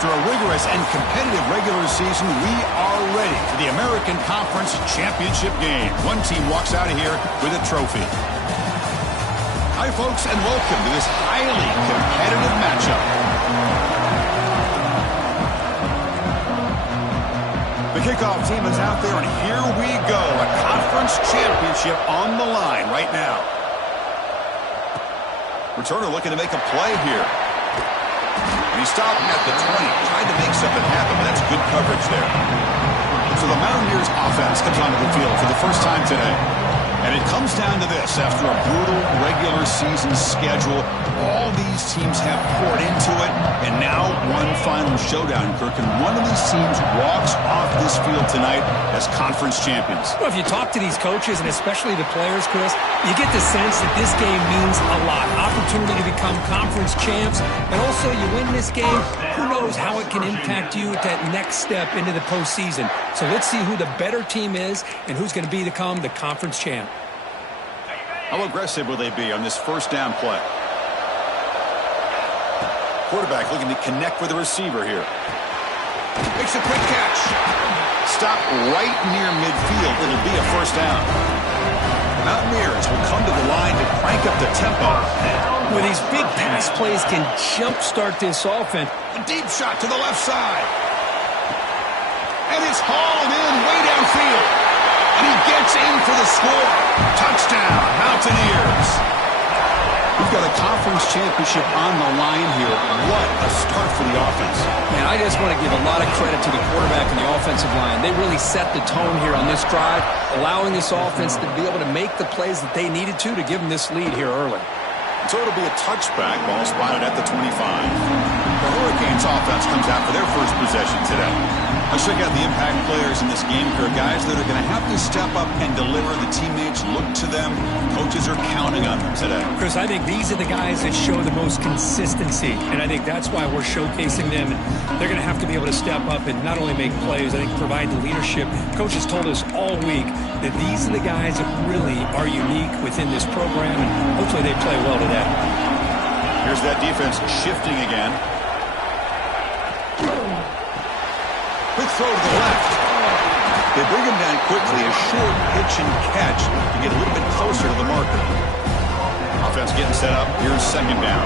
After a rigorous and competitive regular season, we are ready for the American Conference Championship game. One team walks out of here with a trophy. Hi, folks, and welcome to this highly competitive matchup. The kickoff team is out there, and here we go. A conference championship on the line right now. Returner looking to make a play here. And he stopped at the 20. Tried to make something happen, but that's good coverage there. So the Mountaineers offense comes onto the field for the first time today. And it comes down to this. After a brutal regular season schedule, all these teams have poured into it. And now one final showdown, Kirk. And one of these teams walks off this field tonight as conference champions. Well, if you talk to these coaches, and especially the players, Chris, you get the sense that this game means a lot. Opportunity to become conference champs. And also, you win this game, who knows how it can impact you at that next step into the postseason. So let's see who the better team is and who's going to become the conference champ. How aggressive will they be on this first down play? Quarterback looking to connect with the receiver here. Makes a quick catch. Stop right near midfield. It'll be a first down. Mountaineers will come to the line to crank up the tempo. Well, these big pass plays can jumpstart this offense. A deep shot to the left side. And it's hauled in way downfield. And he gets in for the score. Touchdown, Mountaineers. We've got a conference championship on the line here. What a start for the offense. Man, I just want to give a lot of credit to the quarterback and the offensive line. They really set the tone here on this drive, allowing this offense to be able to make the plays that they needed to give them this lead here early. So it'll be a touchback, ball spotted at the 25. The Hurricanes offense comes out for their first possession today. Let's check out the impact players in this game, Kirk. Guys that are going to have to step up and deliver. The teammates look to them. Coaches are counting on them today. Chris, I think these are the guys that show the most consistency, and I think that's why we're showcasing them. They're going to have to be able to step up and not only make plays, I think provide the leadership. Coaches told us all week that these are the guys that really are unique within this program, and hopefully they play well today. Here's that defense shifting again. Quick throw to the left. They bring him down quickly. A short pitch and catch to get a little bit closer to the marker. Offense getting set up. Here's second down.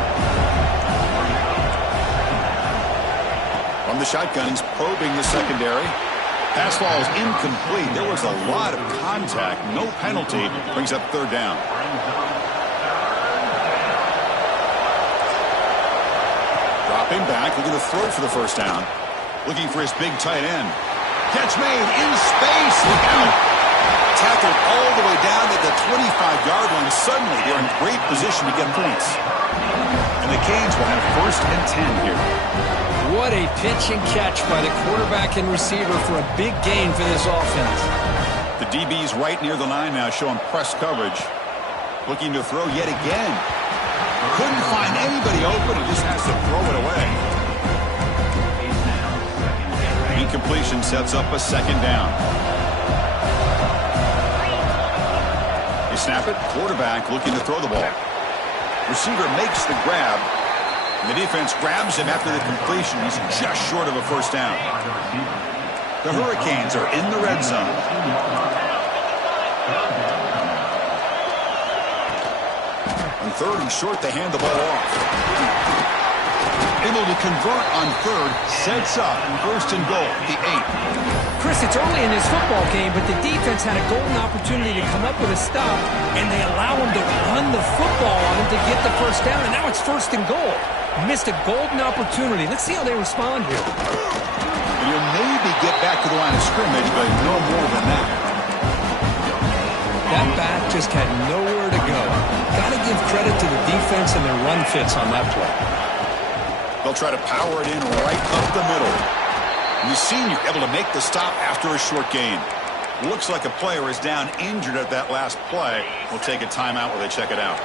From the shotgun, he's probing the secondary. Pass ball is incomplete. There was a lot of contact. No penalty. Brings up third down. Dropping back. Looking to throw for the first down. Looking for his big tight end. Catch made in space. Look out. Tackled all the way down at the 25-yard line. Suddenly, they're in great position to get points. And the Canes will have first and 10 here. What a pitch and catch by the quarterback and receiver for a big gain for this offense. The DB's right near the line now, showing press coverage. Looking to throw yet again. Couldn't find anybody open. He just has to throw it away. Incompletion sets up a second down. They snap it. Quarterback looking to throw the ball. Receiver makes the grab. And the defense grabs him after the completion. He's just short of a first down. The Hurricanes are in the red zone. On third and short, they hand the ball off. Able to convert on third, sets up first and goal, the 8. Chris, it's early in this football game, but the defense had a golden opportunity to come up with a stop, and they allow him to run the football on him to get the first down, and now it's first and goal. Missed a golden opportunity. Let's see how they respond here. You'll maybe get back to the line of scrimmage, but no more than that. That back just had nowhere to go. Got to give credit to the defense and their run fits on that play. They'll try to power it in right up the middle. And the senior able to make the stop after a short gain. Looks like a player is down injured at that last play. We'll take a timeout while they check it out.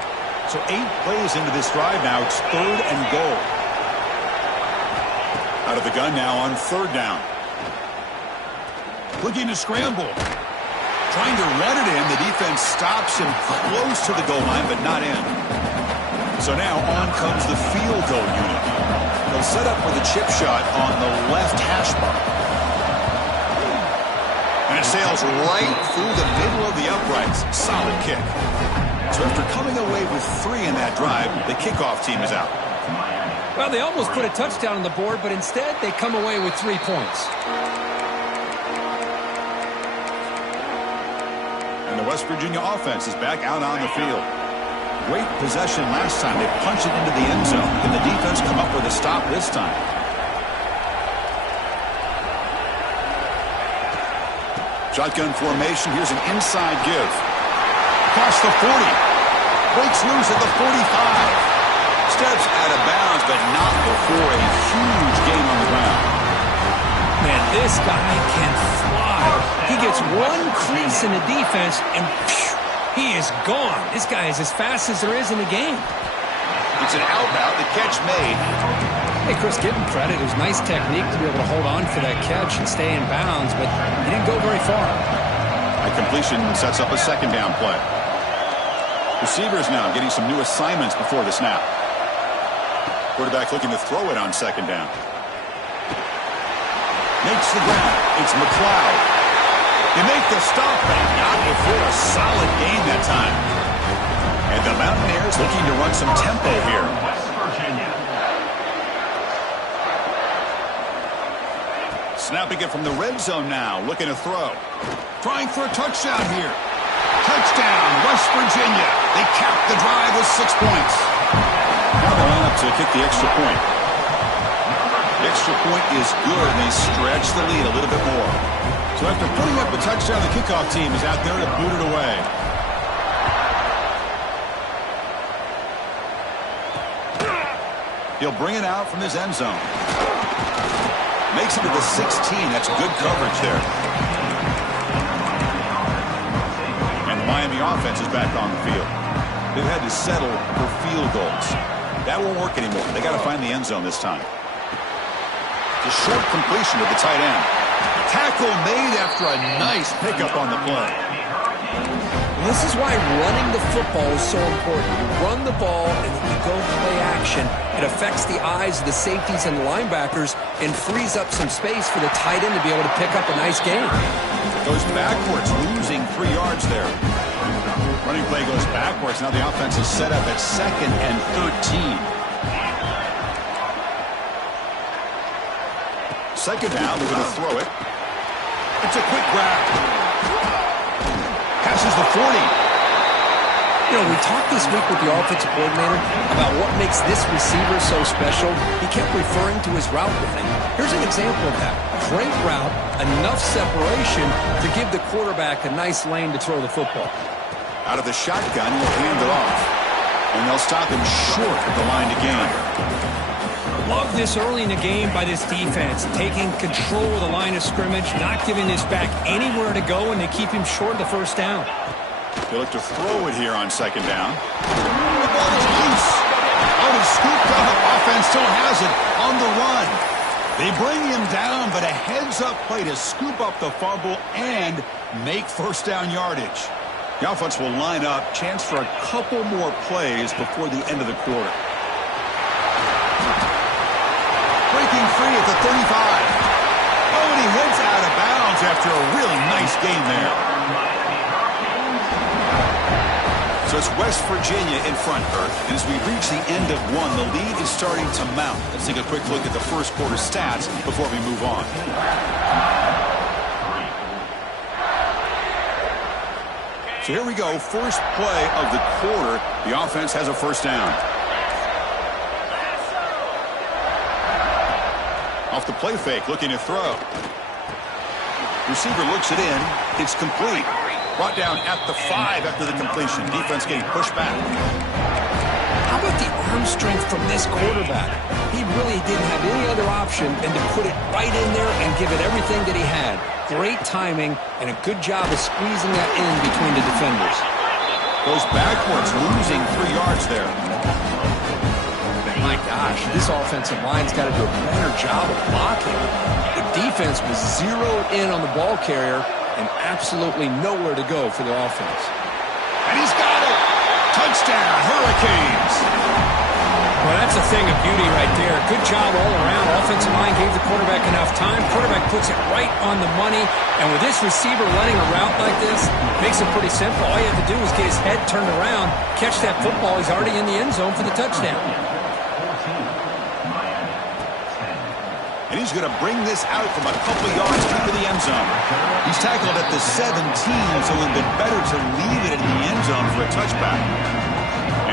So 8 plays into this drive now. It's third and goal. Out of the gun now on third down. Looking to scramble. Trying to run it in. The defense stops him close to the goal line, but not in. So now on comes the field goal unit. They'll set up for the chip shot on the left hash mark. And it sails right through the middle of the uprights. Solid kick. So after coming away with 3 in that drive, the kickoff team is out. Well, they almost put a touchdown on the board, but instead they come away with 3 points. And the West Virginia offense is back out on the field. Great possession last time. They punched it into the end zone. Can the defense come up with a stop this time? Shotgun formation. Here's an inside give. Across the 40. Breaks loose at the 45. Steps out of bounds, but not before a huge gain on the ground. Man, this guy can fly. He gets one crease in the defense, and phew, he is gone. This guy is as fast as there is in the game. It's an out route. The catch made. Hey, Chris, give him credit. It was nice technique to be able to hold on for that catch and stay in bounds, but he didn't go very far. A completion sets up a second down play. Receivers now getting some new assignments before the snap. Quarterback looking to throw it on second down. Makes the grab. It's McLeod. They make the stop, but not before a solid gain that time. And the Mountaineers looking to run some tempo here. Snapping it from the red zone now. Looking to throw. Trying for a touchdown here. Touchdown, West Virginia. They cap the drive with 6 points. Now they line up to kick the extra point. The extra point is good, and they stretch the lead a little bit more. So after putting up a touchdown, the kickoff team is out there to boot it away. He'll bring it out from his end zone. Makes it to the 16. That's good coverage there. And the Miami offense is back on the field. They've had to settle for field goals. That won't work anymore. They got to find the end zone this time. The short completion of the tight end. Tackle made after a nice pickup on the play. This is why running the football is so important. You run the ball and then you go play action. It affects the eyes of the safeties and the linebackers and frees up some space for the tight end to be able to pick up a nice gain. Goes backwards, losing 3 yards there. Running play goes backwards. Now the offense is set up at 2nd and 13. Second down, they're going to throw it. It's a quick grab. Passes the 40. You know, we talked this week with the offensive coordinator about what makes this receiver so special. He kept referring to his route running. Here's an example of that. Great route, enough separation to give the quarterback a nice lane to throw the football. Out of the shotgun, he'll hand it off. And they'll stop him short at the line to gain. Love this early in the game by this defense, taking control of the line of scrimmage, not giving this back anywhere to go, and they keep him short of the first down. They look to throw it here on second down. The ball is loose. Oh, it's scooped up. Offense still has it on the run. They bring him down, but a heads-up play to scoop up the fumble and make first down yardage. The offense will line up, chance for a couple more plays before the end of the quarter. Breaking free at the 35. Oh, and he heads out of bounds after a really nice gain there. So it's West Virginia in front, Earth. And as we reach the end of one, the lead is starting to mount. Let's take a quick look at the first quarter stats before we move on. So here we go. First play of the quarter. The offense has a first down. Off the play fake, looking to throw. Receiver looks it in. It's complete. Brought down at the 5 after the completion. Defense getting pushed back. How about the arm strength from this quarterback? He really didn't have any other option than to put it right in there and give it everything that he had. Great timing and a good job of squeezing that in between the defenders. Goes backwards, losing 3 yards there. My gosh, this offensive line's got to do a better job of blocking. The defense was zeroed in on the ball carrier and absolutely nowhere to go for the offense. And he's got it! Touchdown, Hurricanes! Well, that's a thing of beauty right there. Good job all around. Offensive line gave the quarterback enough time. Quarterback puts it right on the money. And with this receiver running a route like this, makes it pretty simple. All you have to do is get his head turned around, catch that football. He's already in the end zone for the touchdown. And he's going to bring this out from a couple yards into the end zone. He's tackled at the 17, so it would have been better to leave it in the end zone for a touchback.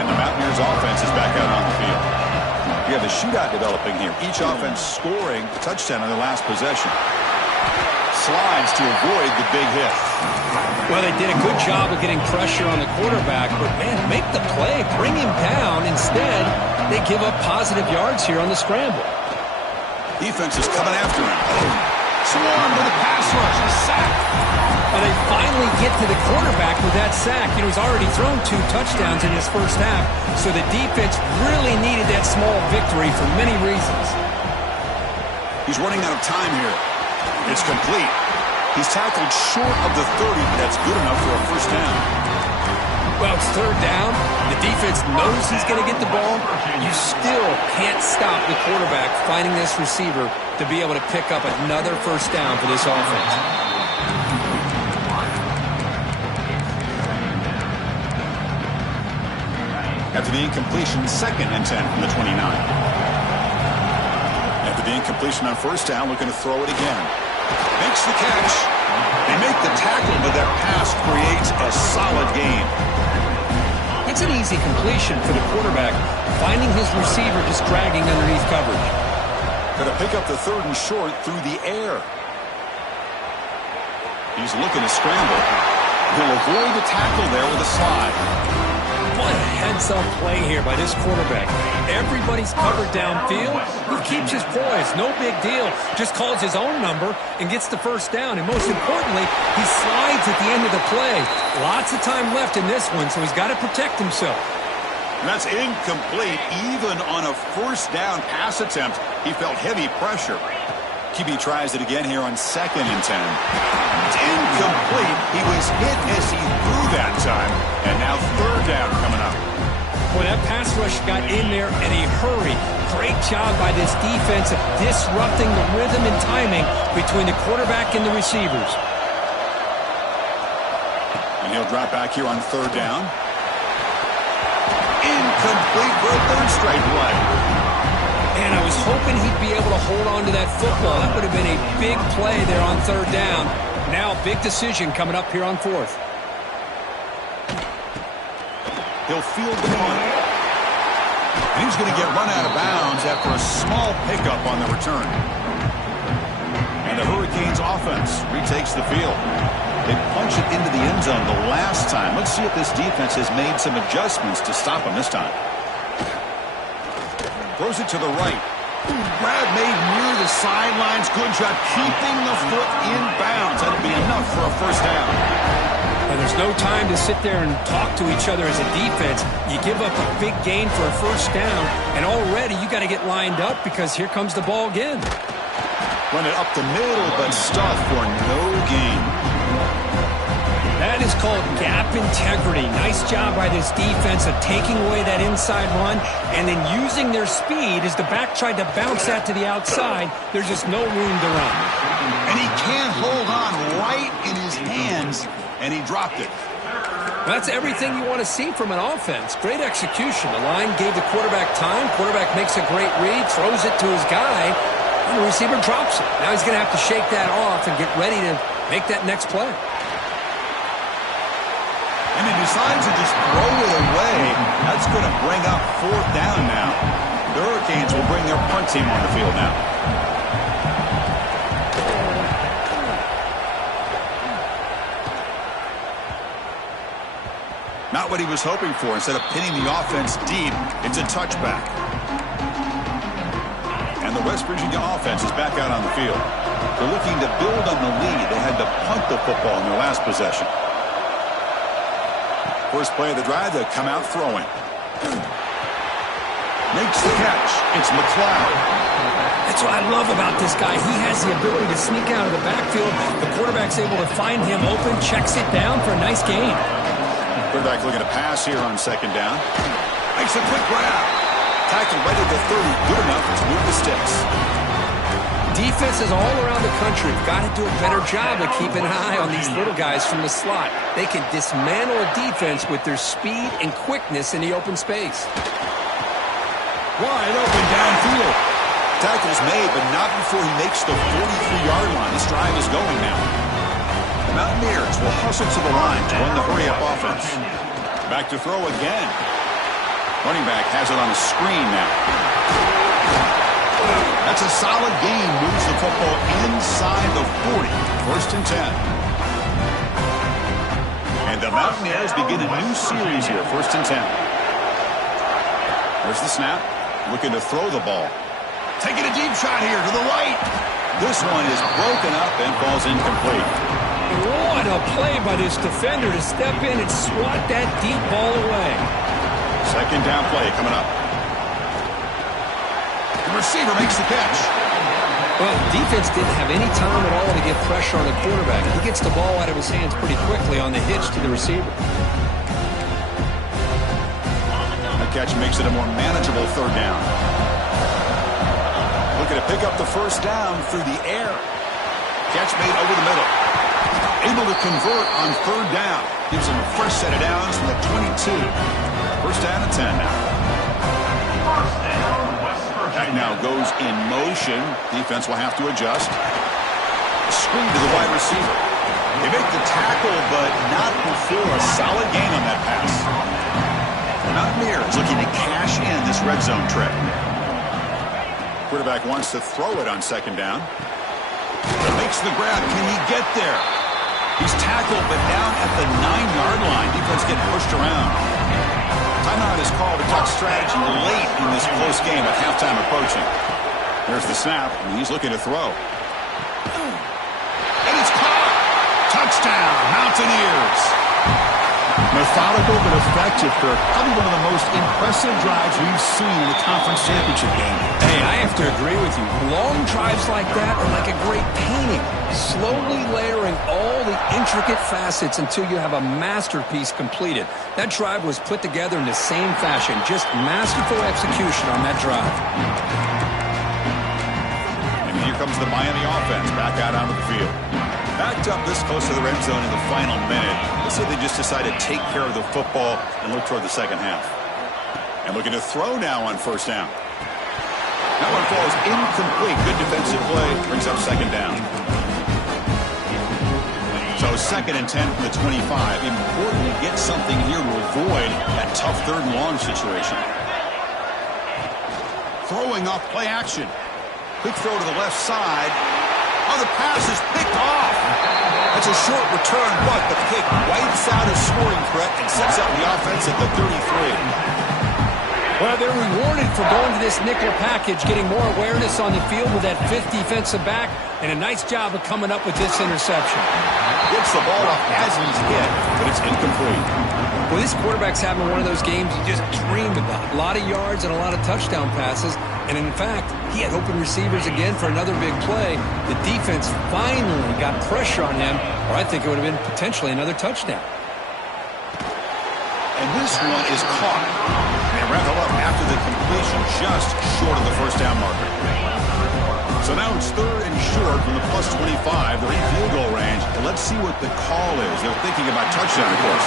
And the Mountaineers offense is back out on the field. You have a shootout developing here. Each offense scoring a touchdown on their last possession. Slides to avoid the big hit. Well, they did a good job of getting pressure on the quarterback, but, man, make the play. Bring him down. Instead, they give up positive yards here on the scramble. Defense is coming after him. Swarm to the pass rush. A sack. And they finally get to the quarterback with that sack. You know, he's already thrown 2 touchdowns in his first half, so the defense really needed that small victory for many reasons. He's running out of time here. It's complete. He's tackled short of the 30, but that's good enough for a first down. Well, it's third down. The defense knows he's going to get the ball. You still can't stop the quarterback finding this receiver to be able to pick up another first down for this offense. After the incompletion, 2nd and 10 from the 29. After the incompletion on first down, looking to throw it again. Makes the catch. They make the tackle, but that pass creates a solid gain. It's an easy completion for the quarterback, finding his receiver just dragging underneath coverage. Going to pick up the 3rd and short through the air. He's looking to scramble. He'll avoid the tackle there with a slide. What a heads-up play here by this quarterback. Everybody's covered downfield. He keeps his poise. No big deal. Just calls his own number and gets the first down. And most importantly, he slides at the end of the play. Lots of time left in this one, so he's got to protect himself. And that's incomplete. Even on a first down pass attempt, he felt heavy pressure. QB tries it again here on 2nd and 10. It's incomplete. He was hit as he threw that time. And now 3rd down coming up. Boy, that pass rush got in there in a hurry. Great job by this defense of disrupting the rhythm and timing between the quarterback and the receivers. And he'll drop back here on 3rd down. Incomplete for a 3rd straight play. And I was hoping he'd be able to hold on to that football. That would have been a big play there on 3rd down. Now a big decision coming up here on 4th. He'll field the punt. And he's going to get run out of bounds after a small pickup on the return. And the Hurricanes offense retakes the field. They punch it into the end zone the last time. Let's see if this defense has made some adjustments to stop him this time. Throws it to the right. Grab made near the sidelines. Good job keeping the foot in bounds. That'll be enough for a first down. And there's no time to sit there and talk to each other as a defense. You give up a big gain for a first down, and already you got to get lined up because here comes the ball again. Run it up the middle, but stuff for no gain. That is called gap integrity. Nice job by this defense of taking away that inside run and then using their speed as the back tried to bounce that to the outside. There's just no room to run. And he can't hold on right in his hands, and he dropped it. That's everything you want to see from an offense. Great execution. The line gave the quarterback time. Quarterback makes a great read, throws it to his guy, and the receiver drops it. Now he's going to have to shake that off and get ready to make that next play. And he decides to just throw it away. That's going to bring up 4th down now. The Hurricanes will bring their punt team on the field now. Not what he was hoping for. Instead of pinning the offense deep, it's a touchback. And the West Virginia offense is back out on the field. They're looking to build on the lead. They had to punt the football in their last possession. First play of the drive, they'll come out throwing. Makes the catch. It's McLeod. That's what I love about this guy. He has the ability to sneak out of the backfield. The quarterback's able to find him open, checks it down for a nice gain. Quarterback looking to pass here on 2nd down. Makes a quick grab. Tackled right at the 30. Good enough to move the sticks. Defenses all around the country have got to do a better job of keeping an eye on these little guys from the slot. They can dismantle a defense with their speed and quickness in the open space. Wide open downfield. Tackle's made, but not before he makes the 43-yard line. This drive is going now. The Mountaineers will hustle to the line to run the hurry-up offense. Back to throw again. Running back has it on a screen now. That's a solid gain. Moves the football inside the 40. First and 10. And the Mountaineers begin a new series here. First and 10. There's the snap. Looking to throw the ball. Taking a deep shot here to the right. This one is broken up and falls incomplete. What a play by this defender to step in and swat that deep ball away. Second down play coming up. The receiver makes the catch. Well, defense didn't have any time at all to get pressure on the quarterback. He gets the ball out of his hands pretty quickly on the hitch to the receiver. That catch makes it a more manageable third down. Looking to pick up the first down through the air. Catch made over the middle. Able to convert on third down. Gives him a fresh set of downs from the 22. First down and 10 now. That now goes in motion. Defense will have to adjust. Screen to the wide receiver. They make the tackle, but not before a solid gain on that pass. The Mountaineers looking to cash in this red zone trip. Quarterback wants to throw it on second down. Makes the grab. Can he get there? He's tackled, but down at the 9-yard line. Defense getting pushed around. Timeout is called to talk strategy late in this close game at halftime approaching. There's the snap, and he's looking to throw. And it's caught! Touchdown, Mountaineers! Methodical but effective, Kirk. Probably one of the most impressive drives we've seen in a conference championship game. Hey, I have to agree with you. Long drives like that are like a great painting. Slowly layering all the intricate facets until you have a masterpiece completed. That drive was put together in the same fashion. Just masterful execution on that drive. And here comes the Miami offense back out onto the field. Backed up this close to the red zone in the final minute. Let's say they just decide to take care of the football and look toward the second half. And looking to throw now on first down. That one falls incomplete. Good defensive play. Brings up second down. So second and 10 from the 25. Important to get something here to avoid that tough third and long situation. Throwing off play action. Quick throw to the left side. Oh, the pass is picked off. That's a short return, but the pick wipes out a scoring threat and sets up the offense at the 33. Well, they're rewarded for going to this nickel package, getting more awareness on the field with that fifth defensive back, and a nice job of coming up with this interception. Gets the ball off as he's hit, but it's incomplete. Well, this quarterback's having one of those games you just dreamed about. A lot of yards and a lot of touchdown passes. And in fact, he had open receivers again for another big play. The defense finally got pressure on him, or I think it would have been potentially another touchdown. And this one is caught. They wrap it up after the completion just short of the first down marker. So now it's third and short from the plus 25. They're in field goal range. And let's see what the call is. They're thinking about touchdown, of course.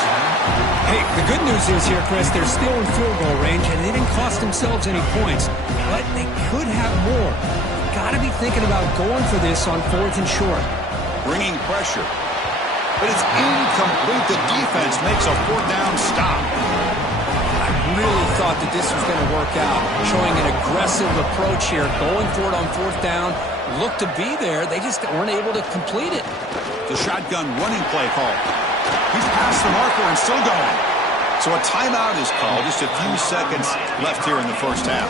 Hey, the good news is here, Chris, they're still in field goal range, and they didn't cost themselves any points. But they could have more. Got to be thinking about going for this on fourth and short. Bringing pressure. But it's incomplete. The defense makes a fourth down stop. I really thought that this was going to work out, showing an aggressive approach here, going for it on fourth down. Looked to be there. They just weren't able to complete it. The shotgun running play call. He's past the marker and still going. So a timeout is called. Just a few seconds left here in the first half.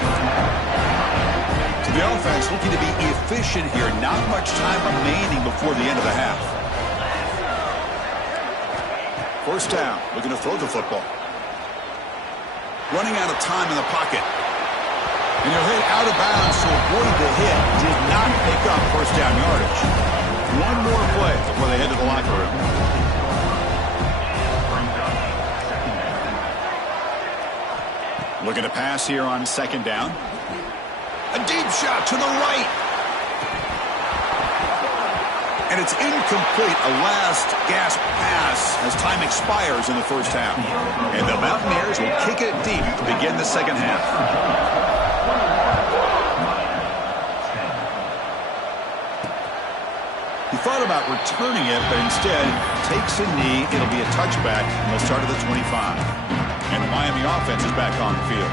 So the offense looking to be efficient here. Not much time remaining before the end of the half. First down. Looking to throw the football. Running out of time in the pocket. And he'll hit out of bounds to avoid the hit. Did not pick up first down yardage. One more play before they head to the locker room. Looking to pass here on second down. A deep shot to the right. And it's incomplete. A last-gasp pass as time expires in the first half. And the Mountaineers will kick it deep to begin the second half. He thought about returning it, but instead takes a knee. It'll be a touchback, and they'll start at the 25. And the Miami offense is back on the field.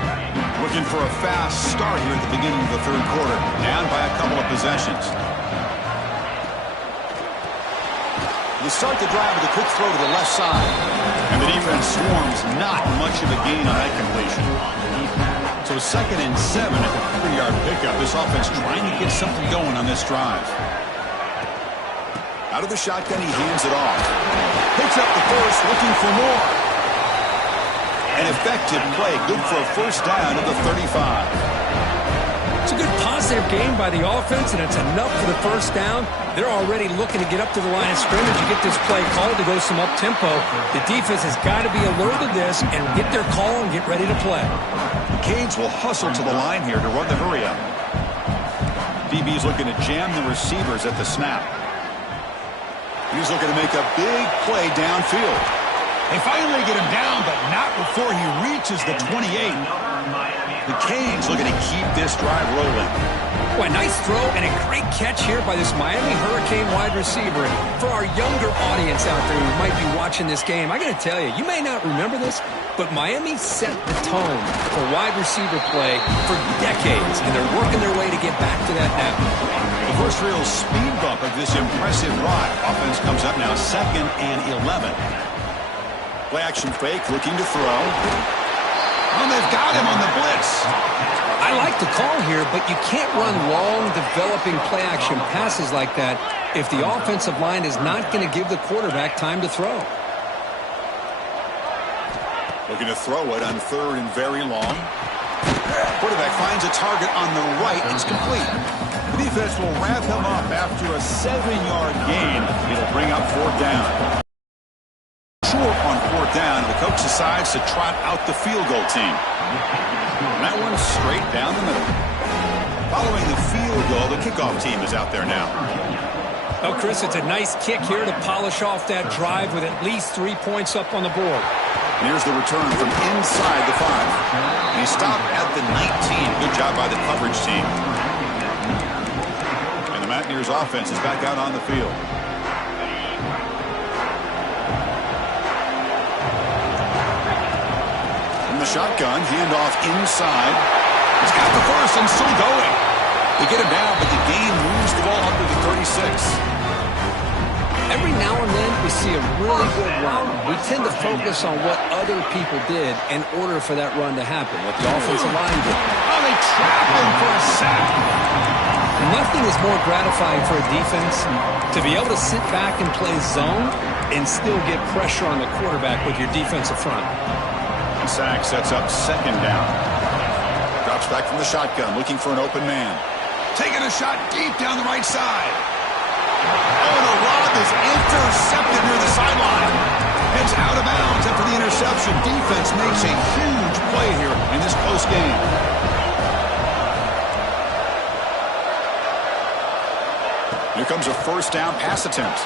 Looking for a fast start here at the beginning of the third quarter. Down by a couple of possessions. They start the drive with a quick throw to the left side. And the defense swarms, not much of a gain on that completion. So 2nd and 7 at the 3-yard pickup. This offense trying to get something going on this drive. Out of the shotgun, he hands it off. Picks up the first, looking for more. An effective play, good for a first down at the 35. It's a good positive game by the offense, and it's enough for the first down. They're already looking to get up to the line of scrimmage and get this play called to go some up-tempo. The defense has got to be alert to this and get their call and get ready to play. The Canes will hustle to the line here to run the hurry-up. DB's looking to jam the receivers at the snap. He's looking to make a big play downfield. They finally get him down, but not before he reaches the 28. The Canes looking to keep this drive rolling. Well, a nice throw and a great catch here by this Miami Hurricane wide receiver. For our younger audience out there who might be watching this game, I got to tell you, you may not remember this, but Miami set the tone for wide receiver play for decades, and they're working their way to get back to that now. The first real speed bump of this impressive drive. Offense comes up now 2nd and 11. Play action fake, looking to throw. Oh, they've got him on the blitz. I like the call here, but you can't run long, developing play-action passes like that if the offensive line is not going to give the quarterback time to throw. Looking to throw it on 3rd and very long. Quarterback finds a target on the right. It's complete. The defense will wrap him up after a 7-yard gain. It'll bring up 4th down. Short on 4th down, the coach decides to trot out the field goal team. And that one's straight down the middle. Following the field goal, the kickoff team is out there now. Oh, Chris, it's a nice kick here to polish off that drive with at least 3 points up on the board. And here's the return from inside the 5. And he stopped at the 19. Good job by the coverage team. And the Mountaineers offense is back out on the field. Shotgun, handoff inside. He's got the first and still going. They get him down, but the game moves the ball under the 36. Every now and then we see a really good run. We tend to focus on what other people did in order for that run to happen, what the offensive line did. Oh, they trap him for a sack. Nothing is more gratifying for a defense to be able to sit back and play zone and still get pressure on the quarterback with your defensive front. Sack sets up 2nd down. Drops back from the shotgun, looking for an open man. Taking a shot deep down the right side. Oh, and the lob is intercepted near the sideline. It's out of bounds after the interception. Defense makes a huge play here in this close game. Here comes a first down pass attempt.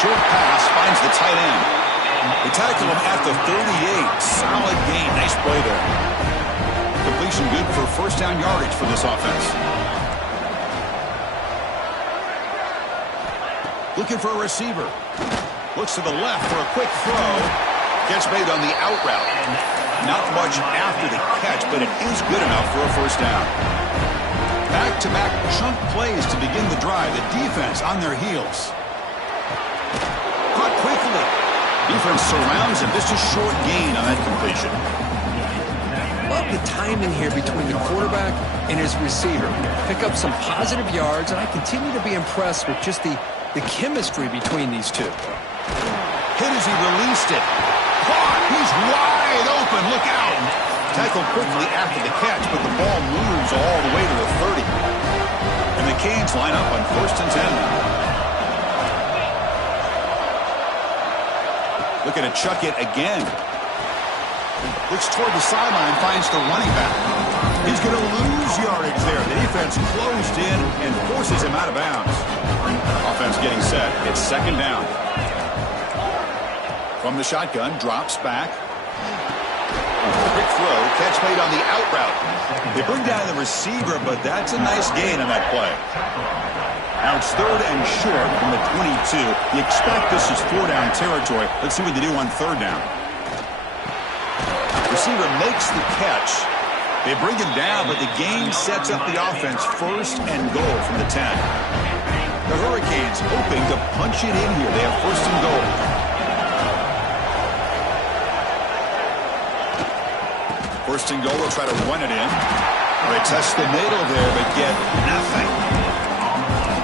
Short pass finds the tight end. They tackle him at the 38. Solid gain. Nice play there. Completion good for first down yardage for this offense. Looking for a receiver. Looks to the left for a quick throw. Gets made on the out route. Not much after the catch, but it is good enough for a first down. Back-to-back chunk plays to begin the drive. The defense on their heels. Caught quickly. Defense surrounds him. Just a short gain on that completion. Love the timing here between the quarterback and his receiver. Pick up some positive yards, and I continue to be impressed with just the chemistry between these two. Hit as he released it. Caught. He's wide open. Look out. Tackled quickly after the catch, but the ball moves all the way to the 30. And the Canes line up on 1st and 10. Looking to chuck it again. Looks toward the sideline, finds the running back. He's going to lose yardage there. The defense closed in and forces him out of bounds. Offense getting set. It's second down. From the shotgun, drops back. Quick throw, catch made on the out route. They bring down the receiver, but that's a nice gain on that play. Now it's third and short from the 22. You expect this is 4-down territory. Let's see what they do on third down. Receiver makes the catch. They bring him down, but the game sets up the offense first and goal from the 10. The Hurricanes hoping to punch it in here. They have first and goal. First and goal, they'll try to run it in. They test the middle there, but get nothing.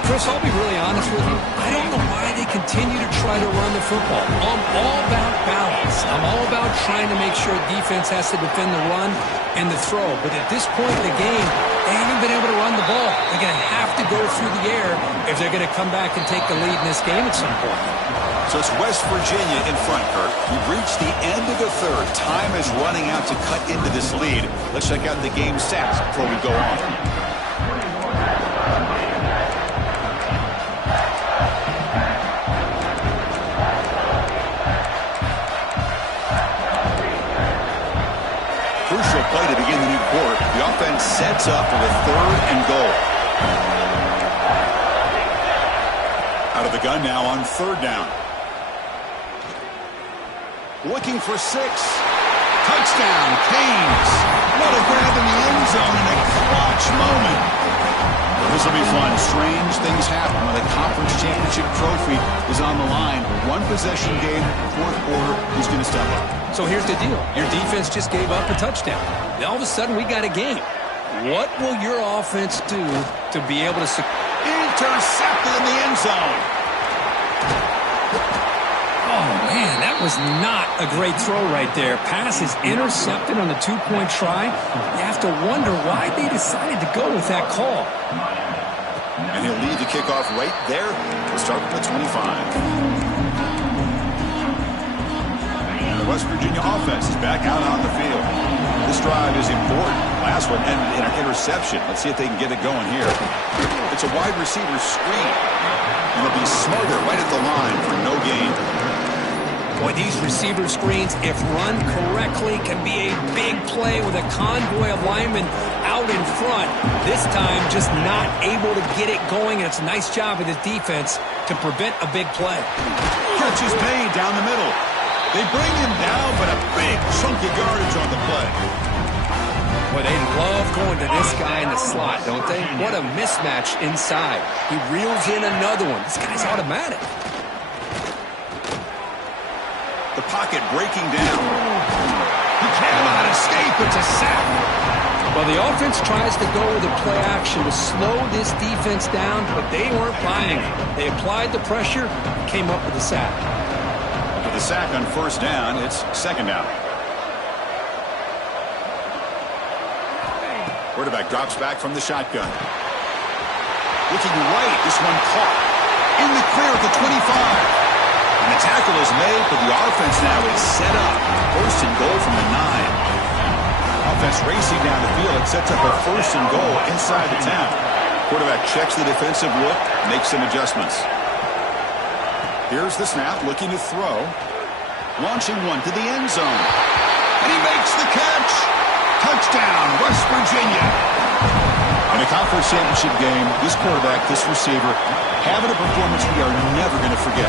Chris, I'll be really honest with you. I don't know why they continue to try to run the football. I'm all about balance. I'm all about trying to make sure defense has to defend the run and the throw. But at this point in the game, they haven't been able to run the ball. They're going to have to go through the air if they're going to come back and take the lead in this game at some point. So it's West Virginia in front, Kurt. We've reached the end of the third. Time is running out to cut into this lead. Let's check out the game stats before we go on. Crucial play to begin the new quarter. The offense sets up for the third and goal. Out of the gun now on third down. Looking for 6. Touchdown, Canes. What a grab in the end zone in a clutch moment. This will be fun. Strange things happen when the conference championship trophy is on the line. One possession game, fourth quarter, who's going to step up? So here's the deal. Your defense just gave up a touchdown. Now all of a sudden we got a game. What will your offense do to be able to... Intercepted in the end zone. Oh, man, that was not a great throw right there. Pass is intercepted on the two-point try. You have to wonder why they decided to go with that call. And he'll lead the kickoff right there. We'll start with the 25. The West Virginia offense is back out on the field. This drive is important. Last one ended in an interception. Let's see if they can get it going here. It's a wide receiver screen. And they'll be smarter right at the line for no gain. Boy, these receiver screens, if run correctly, can be a big play with a convoy of linemen out in front. This time, just not able to get it going, and it's a nice job of the defense to prevent a big play. Catch is made down the middle. They bring him down, but a big chunk of yardage on the play. Boy, they love going to this guy in the slot, don't they? What a mismatch inside. He reels in another one. This guy's automatic. The pocket breaking down. He cannot escape. It's a sack. Well, the offense tries to go with a play action to slow this defense down, but they weren't buying it. They applied the pressure, came up with a sack. With a sack on first down, it's second down. Quarterback drops back from the shotgun. Looking right, this one caught. In the clear at the 25. And the tackle is made, but the offense now is set up. First and goal from the 9. Offense racing down the field. It sets up a first and goal inside the 10. Quarterback checks the defensive look, makes some adjustments. Here's the snap, looking to throw. Launching one to the end zone. And he makes the catch. Touchdown, West Virginia. In a conference championship game, this quarterback, this receiver, having a performance we are never going to forget.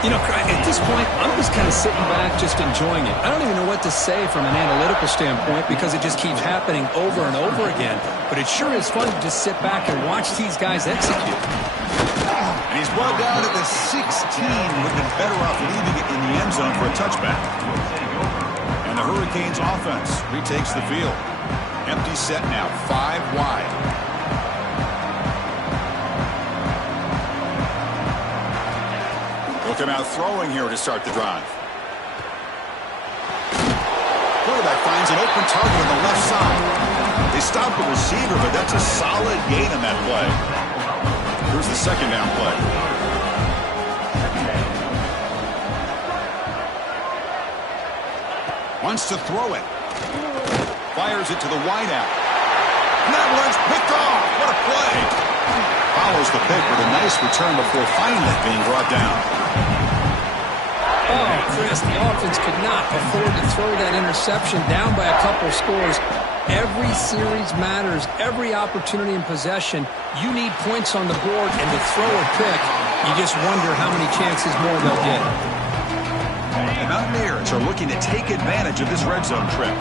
You know, at this point, I'm just kind of sitting back, just enjoying it. I don't even know what to say from an analytical standpoint because it just keeps happening over and over again. But it sure is fun to just sit back and watch these guys execute. And he's brought down to the 16. Would have been better off leaving it in the end zone for a touchback. And the Hurricanes offense retakes the field. Empty set now, 5 wide. They'll come out throwing here to start the drive. Quarterback finds an open target on the left side. They stop the receiver, but that's a solid gain on that play. Here's the second down play. Wants to throw it. Fires it to the wideout. And that one's picked off. What a play. Follows the pick with a nice return before finally being brought down. Oh, Chris, the offense could not afford to throw that interception down by a couple scores. Every series matters. Every opportunity in possession, you need points on the board, and to throw a pick, you just wonder how many chances more they'll get. The Mountaineers are looking to take advantage of this red zone trip.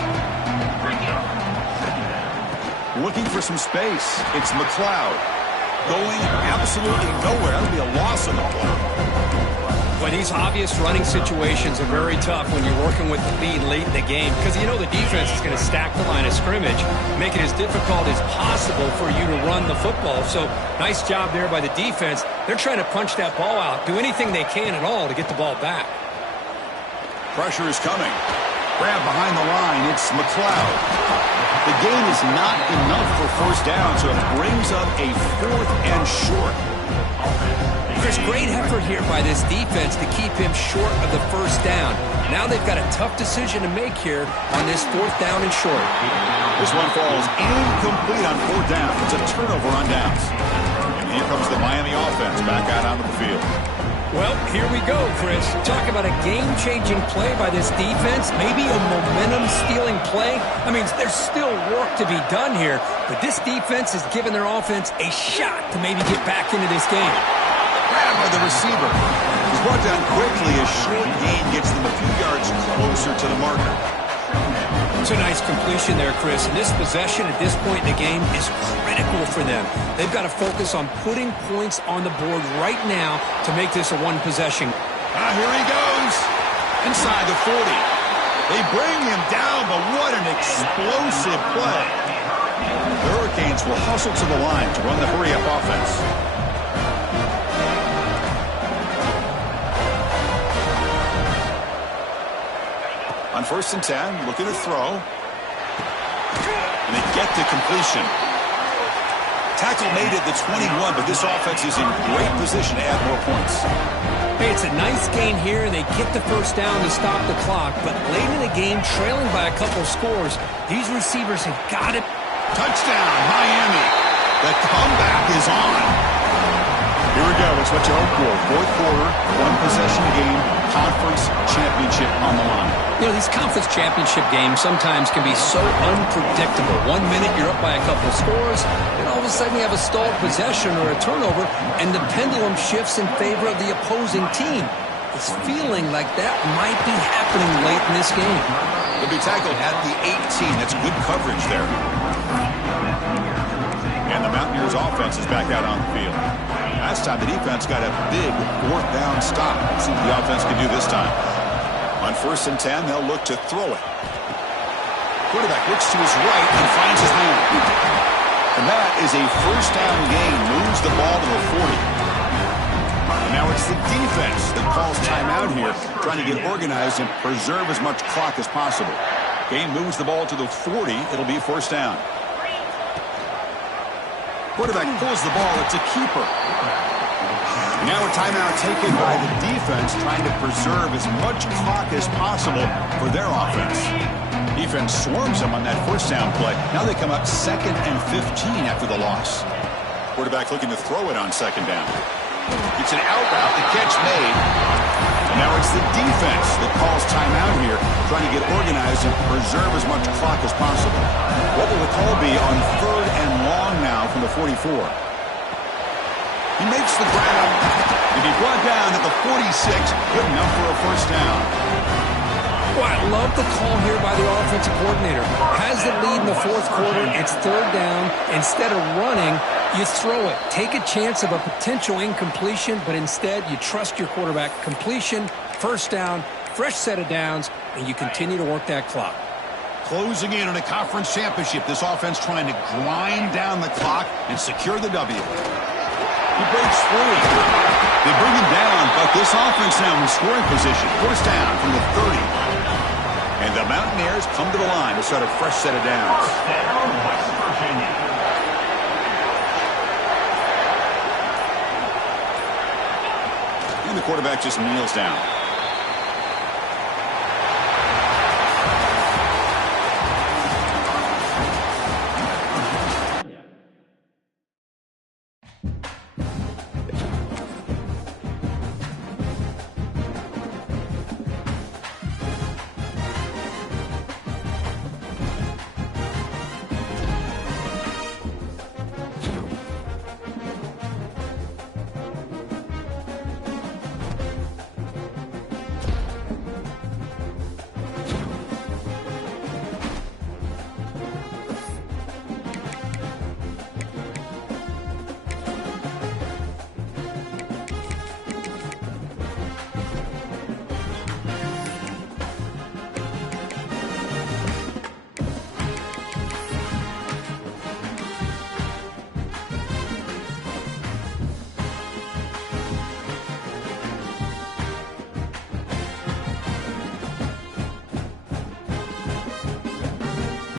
Looking for some space. It's McLeod. Going absolutely nowhere. That would be a loss on the play. Well, these obvious running situations are very tough when you're working with the lead late in the game because you know the defense is going to stack the line of scrimmage, make it as difficult as possible for you to run the football. So nice job there by the defense. They're trying to punch that ball out, do anything they can at all to get the ball back. Pressure is coming. Grab behind the line. It's McLeod. The gain is not enough for first down, so it brings up a 4th and short. Chris, great effort here by this defense to keep him short of the first down. Now they've got a tough decision to make here on this 4th down and short. This one falls incomplete on 4th down. It's a turnover on downs. And here comes the Miami offense back out onto the field. Well, here we go, Chris. Talk about a game-changing play by this defense, maybe a momentum-stealing play. I mean, there's still work to be done here, but this defense has given their offense a shot to maybe get back into this game. Grab by the receiver. He's brought down quickly. A short gain gets them a few yards closer to the marker. It's a nice completion there, Chris. And this possession at this point in the game is critical for them. They've got to focus on putting points on the board right now to make this a one-possession. Here he goes. Inside the 40. They bring him down, but what an explosive play. The Hurricanes will hustle to the line to run the hurry-up offense. On 1st and 10, looking to throw. And they get the completion. Tackle made at the 21, but this offense is in great position to add more points. Hey, it's a nice gain here, and they get the first down to stop the clock. But late in the game, trailing by a couple scores, these receivers have got it. Touchdown, Miami. The comeback is on. Here we go. It's what you hope for. 4th quarter, one-possession game, conference championship on the line. You know, these conference championship games sometimes can be so unpredictable. 1 minute you're up by a couple of scores, and all of a sudden you have a stalled possession or a turnover, and the pendulum shifts in favor of the opposing team. It's feeling like that might be happening late in this game. He'll be tackled at the 18. That's good coverage there. And the Mountaineers offense is back out on the field. Last time the defense got a big 4th down stop. Let's see what the offense can do this time. On 1st and 10, they'll look to throw it. Quarterback looks to his right and finds his man. And that is a first down gain. Moves the ball to the 40. And now it's the defense that calls timeout here, trying to get organized and preserve as much clock as possible. Game moves the ball to the 40. It'll be 1st down. Quarterback pulls the ball. It's a keeper. Now a timeout taken by the defense, trying to preserve as much clock as possible for their offense. Defense swarms them on that 1st down play. Now they come up 2nd and 15 after the loss. Quarterback looking to throw it on 2nd down. It's an out route. The catch made. And now it's the defense that calls timeout here, trying to get organized and preserve as much clock as possible. What will the call be on 3rd and long now from the 44? He makes the grab and be brought down at the 46. Good enough for a 1st down. Well, I love the call here by the offensive coordinator. Has the lead in the 4th quarter. It's 3rd down. Instead of running, you throw it. Take a chance of a potential incompletion, but instead you trust your quarterback. Completion, 1st down, fresh set of downs, and you continue to work that clock. Closing in on a conference championship, this offense trying to grind down the clock and secure the W. He breaks free. They bring him down, but this offense now in scoring position. 1st down from the 30. And the Mountaineers come to the line to start a fresh set of downs. West Virginia. And the quarterback just kneels down.